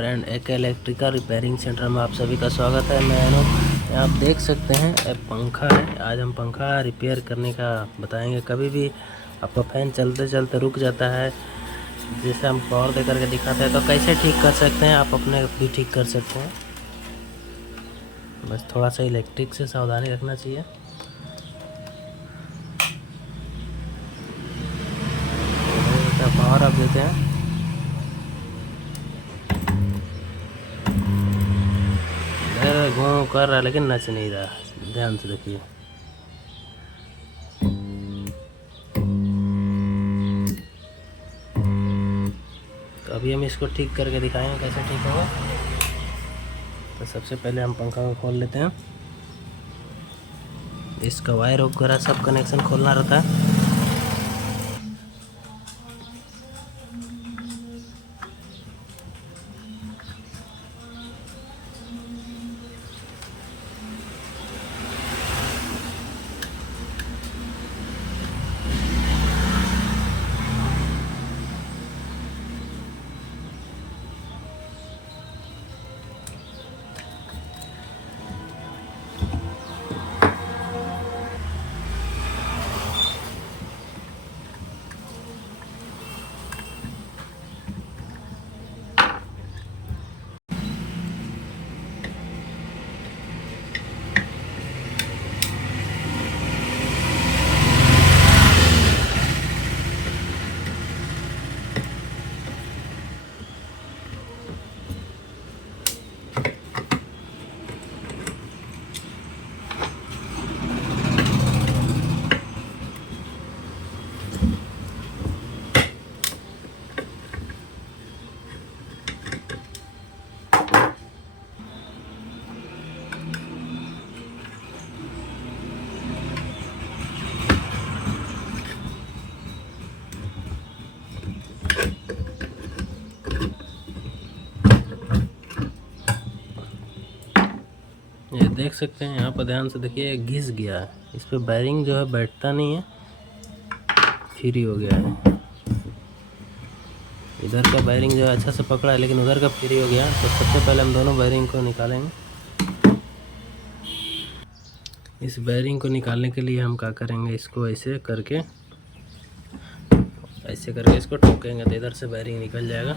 Friend, AK electrical repairing centre में आप सभी का स्वागत है। मैं अनूप। आप देख सकते हैं एक पंखा है। आज हम पंखा रिपेयर करने का बताएंगे। कभी भी आपका फैन चलते चलते रुक जाता है, जैसे हम पावर दे करके दिखाते हैं, तो कैसे ठीक कर सकते हैं, आप अपने भी ठीक कर सकते हैं। बस थोड़ा सा इलेक्ट्रिक से सावधानी रखना चाहिए। पावर आप देते हैं, घूम कर रहा है लेकिन नच नहीं रहा। ध्यान से देखिए। तो अभी हम इसको ठीक करके दिखाएंगे कैसे ठीक होगा। तो सबसे पहले हम पंखा को खोल लेते हैं। इसका वायर वगैरह सब कनेक्शन खोलना रहता है। ये देख सकते हैं, यहाँ पर ध्यान से देखिए, घिस गया है। इस पर बैरिंग जो है बैठता नहीं है, फ्री हो गया है। इधर का बैरिंग जो है अच्छा से पकड़ा है, लेकिन उधर का फ्री हो गया। तो सबसे पहले हम दोनों बैरिंग को निकालेंगे। इस बैरिंग को निकालने के लिए हम क्या करेंगे, इसको ऐसे करके इसको ठोकेंगे तो इधर से बैरिंग निकल जाएगा।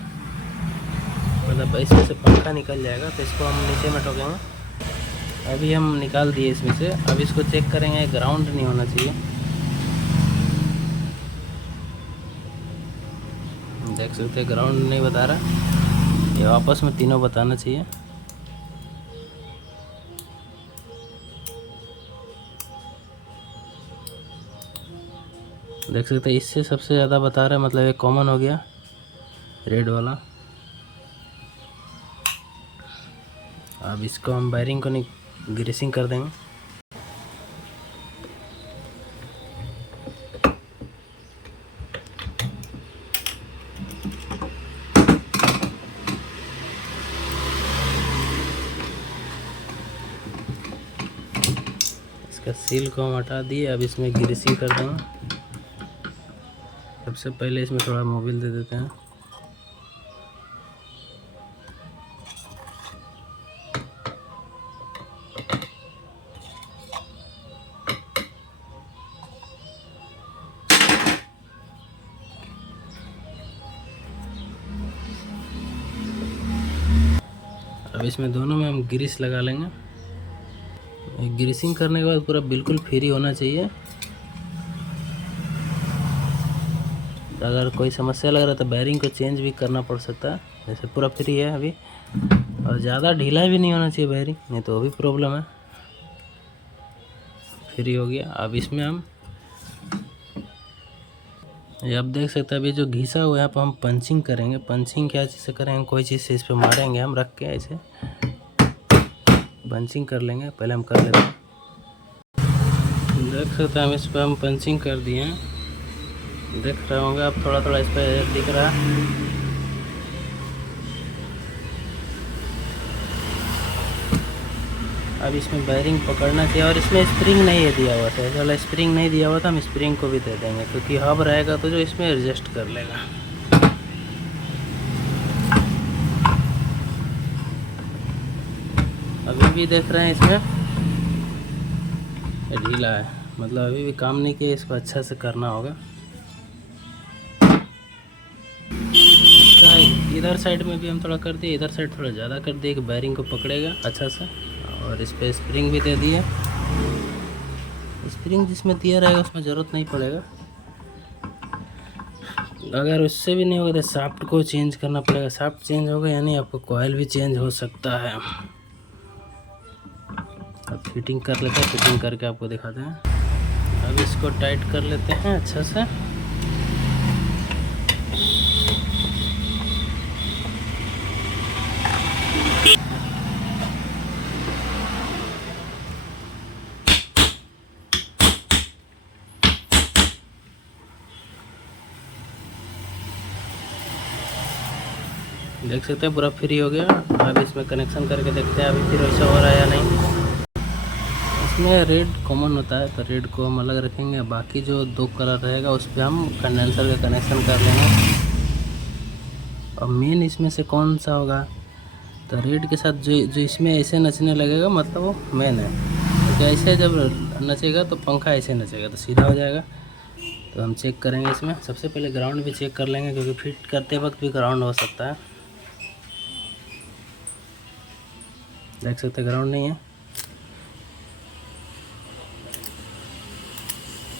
मतलब इसमें से पंखा निकल जाएगा। तो इसको हम नीचे में ठोकेंगे। अभी हम निकाल दिए इसमें से। अब इसको चेक करेंगे, ग्राउंड नहीं होना चाहिए। देख सकते हैं ग्राउंड नहीं बता रहा, ये आपस में तीनों बताना चाहिए। देख सकते हैं इससे सबसे ज़्यादा बता रहा है, मतलब ये कॉमन हो गया, रेड वाला। अब इसको हम बैरिंग को ग्रीसिंग कर देंगे। इसका सील को हम हटा दिए। अब इसमें ग्रीसिंग कर देंगे। सबसे पहले इसमें थोड़ा मोबिल दे देते हैं। अब इसमें दोनों में हम ग्रीस लगा लेंगे। ग्रीसिंग करने के बाद पूरा बिल्कुल फ्री होना चाहिए। अगर कोई समस्या लग रहा है तो बैरिंग को चेंज भी करना पड़ सकता है। जैसे पूरा फ्री है अभी, और ज़्यादा ढीला भी नहीं होना चाहिए बैरिंग, नहीं तो भी प्रॉब्लम है। फ्री हो गया। अब इसमें हम ये आप देख सकते हैं, अभी जो घिसा हुआ है यहाँ पर हम पंचिंग करेंगे। पंचिंग क्या चीज़ से करेंगे, कोई चीज़ से इस पर मारेंगे हम रख के, ऐसे पंचिंग कर लेंगे। पहले हम कर लेते हैं। देख सकते हैं हम इस पर हम पंचिंग कर दिए हैं। देख रहे होंगे आप, थोड़ा थोड़ा इस पर दिख रहा है। अब इसमें बैरिंग पकड़ना चाहिए, और इसमें स्प्रिंग नहीं है दिया हुआ था। चलो स्प्रिंग नहीं दिया हुआ था, हम स्प्रिंग को भी दे देंगे, क्योंकि हब रहेगा तो जो इसमें एडजस्ट कर लेगा। अभी भी देख रहे हैं इसमें ये ढीला है, मतलब अभी भी काम नहीं किया, इसको अच्छा से करना होगा। इसका इधर साइड में भी हम थोड़ा कर दिए, इधर साइड थोड़ा ज़्यादा कर दिए कि बैरिंग को पकड़ेगा अच्छा से। और इस पर स्प्रिंग भी दे दिए, स्प्रिंग जिसमें दिया रहेगा उसमें ज़रूरत नहीं पड़ेगा। अगर उससे भी नहीं होगा तो शाफ्ट को चेंज करना पड़ेगा। शाफ्ट चेंज होगा यानी आपको कॉइल भी चेंज हो सकता है। अब फिटिंग कर लेते हैं, फिटिंग करके आपको दिखाते हैं। अब इसको टाइट कर लेते हैं अच्छा से। देख सकते हैं पूरा फ्री हो गया। अब इसमें कनेक्शन करके देखते हैं अभी फिर वैसा हो रहा है या नहीं। इसमें रेड कॉमन होता है तो रेड को हम अलग रखेंगे, बाकी जो दो कलर रहेगा उस पर हम कंडेंसर का कनेक्शन कर लेंगे। और मेन इसमें से कौन सा होगा, तो रेड के साथ जो इसमें ऐसे नचने लगेगा मतलब वो मेन है। तो ऐसे जब नचेगा तो पंखा ऐसे नचेगा तो सीधा हो जाएगा। तो हम चेक करेंगे इसमें। सबसे पहले ग्राउंड भी चेक कर लेंगे क्योंकि फिट करते वक्त भी ग्राउंड हो सकता है। देख सकते हैं ग्राउंड नहीं है।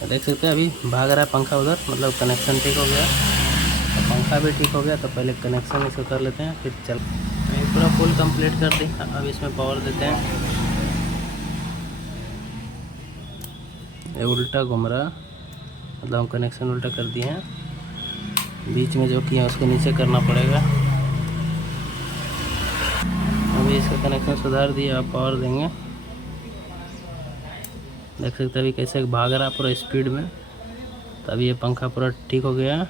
देख सकते हैं अभी भाग रहा है पंखा उधर, मतलब कनेक्शन ठीक हो गया। तो पंखा भी ठीक हो गया तो पहले कनेक्शन इसको कर लेते हैं फिर चल। पूरा फुल कंप्लीट कर दी। अब इसमें पावर देते हैं। ये उल्टा घूम रहा, मतलब हम कनेक्शन उल्टा कर दिए हैं। बीच में जो किया उसको नीचे करना पड़ेगा। अभी इसका कनेक्शन सुधार दिया, आप पावर देंगे। देख सकते हैं अभी कैसे भाग रहा पूरा स्पीड में। तभी ये पंखा पूरा ठीक हो गया।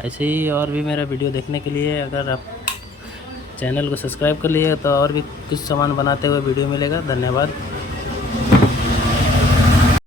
ऐसे ही और भी मेरा वीडियो देखने के लिए अगर आप चैनल को सब्सक्राइब कर लिए तो और भी कुछ सामान बनाते हुए वीडियो मिलेगा। धन्यवाद।